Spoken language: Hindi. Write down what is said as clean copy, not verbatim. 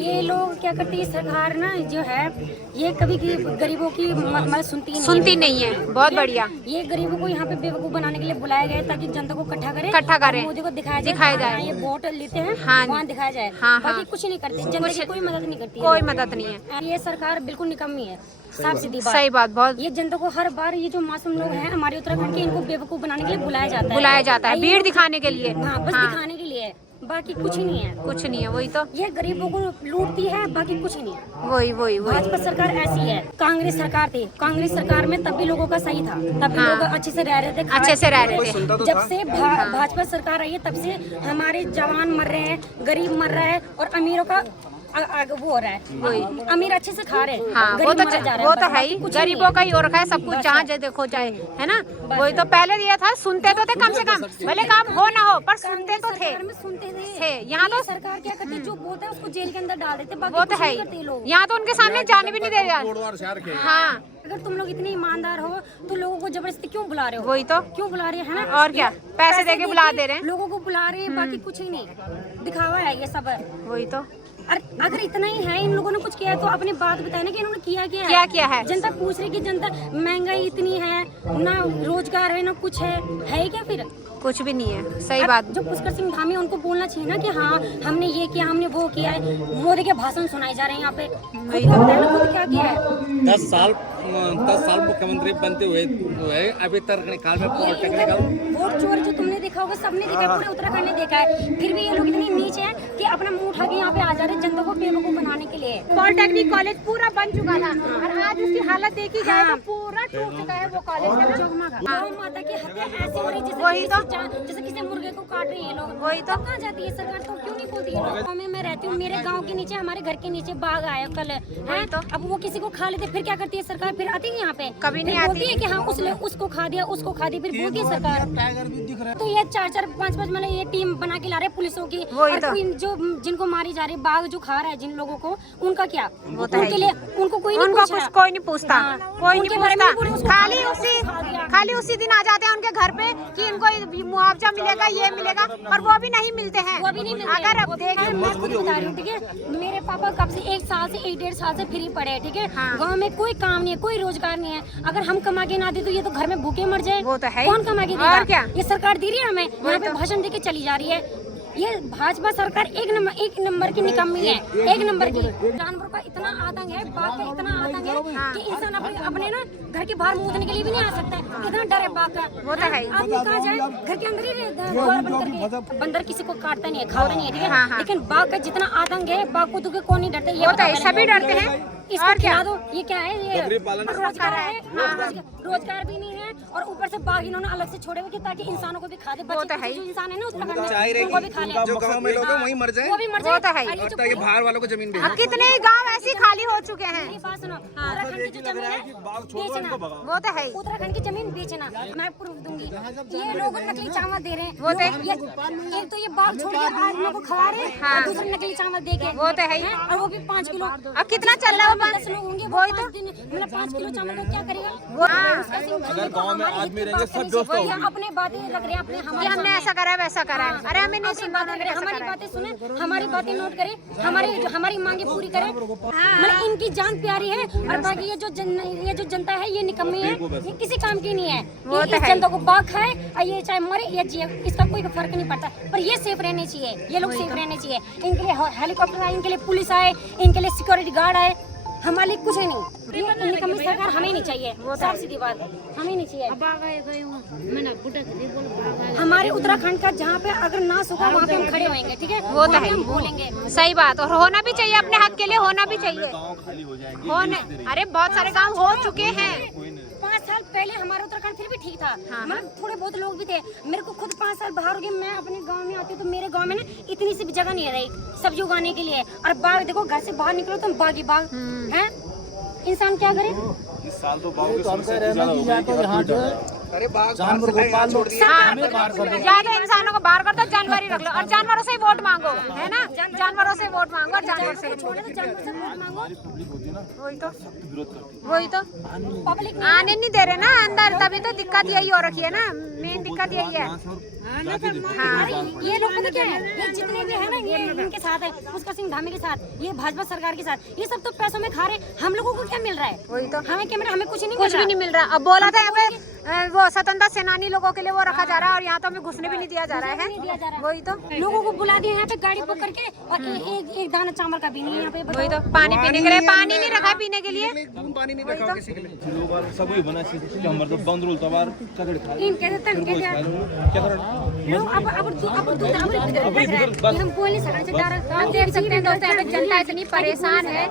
ये लोग क्या करती है सरकार ना जो है, ये कभी गरीबों की मतलब सुनती नहीं है। बहुत बढ़िया। ये गरीबों को यहाँ पे बेवकूफ बनाने के लिए बुलाया गया है ताकि जनता को इकट्ठा करें, मोदी को दिखाया जाए। ये वोट लेते हैं वहाँ दिखाया जाए, बाकी कुछ नहीं करते, जनता की कोई मदद नहीं करती, कोई मदद नहीं है। ये सरकार बिल्कुल निकम्मी है, साफ सीधी बात। सही बात। बहुत ये जनता को हर बार ये जो मासूम लोग हैं हमारे उत्तराखंड के, इनको बेवकूफ बनाने के लिए बुलाया जाता है, भीड़ दिखाने के लिए। हाँ, बस दिखाने के लिए, बाकी कुछ ही नहीं है। कुछ नहीं है, वही तो। ये गरीबों को लूटती है, बाकी कुछ नहीं है। वही भाजपा सरकार ऐसी है। कांग्रेस सरकार थी, कांग्रेस सरकार में तब भी लोगों का सही था, तब भी लोग अच्छे से रह रहे थे, जब से भाजपा सरकार आई है तब से हमारे जवान मर रहे हैं, गरीब मर रहा है और अमीरों का वो हो रहा है। अमीर अच्छे से खा रहे हैं, हाँ, वो तो है ही। गरीबों का ही हो रखा है सब कुछ, जहाँ देखो जाए, है ना। वही तो पहले ये था, सुनते तो थे कम से कम, भले काम हो ना हो पर सुनते तो थे। यहाँ तो सरकार क्या करती है, जो बोलता है उसको जेल के अंदर डाल देते, वो तो है ही। यहाँ तो उनके सामने जाने भी नहीं दे रहे। हाँ, अगर तुम लोग इतने ईमानदार हो तो लोगों को जबरदस्ती क्यों बुला रहे हो? वही तो, क्यों बुला रहे हैं ना? और क्या, पैसे देके बुला दे रहे हैं, लोगों को बुला रहे हैं, बाकी कुछ ही नहीं, दिखावा है ये सब। वही तो। अगर इतना ही है, इन लोगों ने कुछ किया है तो अपनी बात बताए ना कि इन्होंने किया है। जनता पूछ रही कि जनता, महंगाई इतनी है, ना रोजगार है, ना कुछ है क्या? फिर कुछ भी नहीं है। सही बात। जो पुष्कर सिंह धामी, उनको बोलना चाहिए ना कि हाँ हमने ये किया, हमने वो किया है। मोदी के भाषण सुनाए जा रहे हैं यहाँ पे, खुद क्या किया है। 10 साल मुख्यमंत्री बनते हुए अभी तक काल में वोट चोरी जो तुमने देखा होगा, सबने देखा है, पूरे उत्तराखंड ने देखा है। फिर भी ये लोग इतने नीचे हैं कि अपना मुंह उठा के यहाँ पे आ जा रहे हैं जनता को बेवकूफ बनाने के लिए। पॉलिटेक्निक कॉलेज पूरा बन चुका था और आज उसकी हालत देखी जाए तो पूरा टूट चुका है वो कॉलेज। गौ माता की हत्या ऐसी हो रही है जैसे किसी मुर्गे को काट रही है लोग। वही तो। कहाँ जाती है सरकार, तो क्यों नहीं बोलती है? गाँव में मैं रहती हूँ, मेरे गाँव के नीचे, हमारे घर के नीचे बाघ आया कल, है तो। अब वो किसी को खा लेते, फिर क्या करती है सरकार? फिर आती है यहाँ पे, कभी नहीं आती है कि हाँ उसको खा दिया, उसको खा दिया, फिर बोलती है सरकार। तो ये 4-4, 5-5 मतलब ये टीम बना के ला रहे पुलिसों की, जो जिनको मारी जा रही है, बाघ जो खा रहा है जिन लोगों को, उनका क्या? उनके लिए उनको कोई नहीं पूछता, कोई नहीं पूछता। खाली उसी दिन आ जाते हैं उनके घर पे कि इनको मुआवजा मिलेगा, ये मिलेगा, पर वो भी नहीं मिलते हैं। वो भी नहीं मिलते। अगर अब देखें, मैं खुद बता रही हूँ, ठीक है, मेरे पापा कब से 1 साल से 1-1.5 साल से फ्री पड़े हैं, ठीक है। गाँव में कोई काम नहीं है, कोई रोजगार नहीं है। अगर हम कमा के ना दे तो ये तो घर में भूखे मर जाए। वो तो है। कौन कमा के देगा? क्या ये सरकार दे रही है हमें? यहाँ पे भाषण देके चली जा रही है। ये भाजपा सरकार एक नंबर की निकम्मी है, एक नंबर की। जानवरों का इतना आतंक है, बाघ का इतना आतंक है कि इंसान अपने ना घर के बाहर मुँह के लिए भी नहीं आ सकता है। कितना डर है बाघ का। वो तो है। आदमी कहाँ जाए, घर के अंदर ही द्वार बंद करके। बंदर किसी को काटता नहीं है, खाता नहीं है, ठीक है, लेकिन बाघ का जितना आतंक है, बाघ को तो कौन नहीं डरता? ये सभी डरते हैं। इसको खिला दो, ये क्या है? ये रोजगार है, रोजगार भी नहीं है, और ऊपर से बाघ इन्होंने अलग से छोड़े हुए ताकि इंसानों को भी खा दे। बच्चे जो इंसान है ना उत्तराखंड में, उनको भी खा ले, जो गांव में लोग हैं वहीं मर जाए, वो भी मर जाए। ताकि बाहर वालों को जमीन दे। कितने गांव ऐसे खाली हो चुके हैं। मेरी बात सुनो, उत्तराखंड की जो जमीन है बेचना, वो तो है। उत्तराखंड की जमीन बेचना, मैं प्रूफ दूंगी। ये लोग नकली चावल दे रहे हैं, वो एक तो ये बाघ छोड़ के आदमियों को खवा रहे हैं, और दूसरे नकली चावल दे के, वो तो है, और वो भी 5 किलो। अब कितना चल रहा है? 10 लोग होंगे, वो 5 दिन मतलब 5 किलो चावल को क्या करेगा? अगर गांव में आदमी रहेंगे सब दोस्त होंगे। अपने बातें लग रहे हैं, अपने हमने ऐसा करा है, वैसा करा है। अरे हमें नहीं सुनना, हमारी बातें सुने, हमारी बातें नोट करें, हमारी मांगे पूरी करें। मतलब इनकी जान प्यारी है, और बाकी ये जो जनता है ये निकम्मी है, ये किसी काम की नहीं है। इस जनता को बाघ खाए और ये चाहे मरे या जिए, इसका कोई फर्क नहीं पड़ता, पर ये सेफ रहने चाहिए, ये लोग सेफ रहने चाहिए। इनके लिए हेलीकॉप्टर आए, इनके लिए पुलिस आए, इनके लिए सिक्योरिटी गार्ड आए, हमारे लिए कुछ नहीं। ये निकम्मी सरकार हमें नहीं चाहिए, साफ सीधी बात, हमें नहीं चाहिए। हमारे उत्तराखंड का जहाँ पे अगर ना सुखा वहाँ पे हम खड़े होंगे, ठीक है, वो तो है, हम बोलेंगे। सही बात, और होना भी चाहिए, अपने हक के लिए होना भी चाहिए। अरे बहुत सारे गाँव हो चुके हैं। 5 साल पहले हमारा उत्तराखंड फिर भी ठीक था, मतलब थोड़े बहुत लोग भी थे। मेरे को खुद 5 साल बाहर हो गए, मैं अपने गांव में आती हूँ तो मेरे गांव में ना इतनी सी भी जगह नहीं रही सब्जी उगाने के लिए। और बाग देखो, घर से बाहर निकलो तो बाग ही बाग हैं, इंसान क्या करे? इस साल तो बाग की समस्या ज्यादा हो गई। जानवर को पाल लो, हमें बाहर कर दो। ज्यादा इंसानों को बाहर कर दो, जानवर ही रख लो और जानवरों से ही वोट मांगो, है ना? जानवरों से वोट मांगो और जानवर से वही तो आने नहीं दे रहे ना अंदर, तभी तो दिक्कत यही हो रखी है ना, मेन दिक्कत यही है। हाँ ये लोग पता क्या है, ये जितने भी है ना ये इनके साथ है, उसका सिंह धामी के साथ, ये भाजपा सरकार के साथ, ये सब तो पैसों में खा रहे, हम लोगों को क्या मिल रहा है? वही तो हमें क्या मिल रहा है? हमें कुछ नहीं मिल रहा। अब बोला था यहाँ पे वो स्वतंत्रता सेनानी लोगों के लिए वो रखा जा रहा है और यहाँ तो हमें घुसने भी नहीं दिया जा रहा है। वही तो लोगों को बुला दिया यहाँ पे गाड़ी बुक करके और एक दाना चावल का भी नहीं है यहाँ पे। वही तो पानी पीने के लिए पानी नहीं रखा पीने के लिए, पानी नहीं रखा किसी के लिए। सबै बना हमर तो बंद रोल तबार कदड़ खा इनके तन के क्या कर अब हम बोल नहीं सकते। आप देख सकते हैं दोस्तों, यहाँ पे जनता इतनी परेशान है।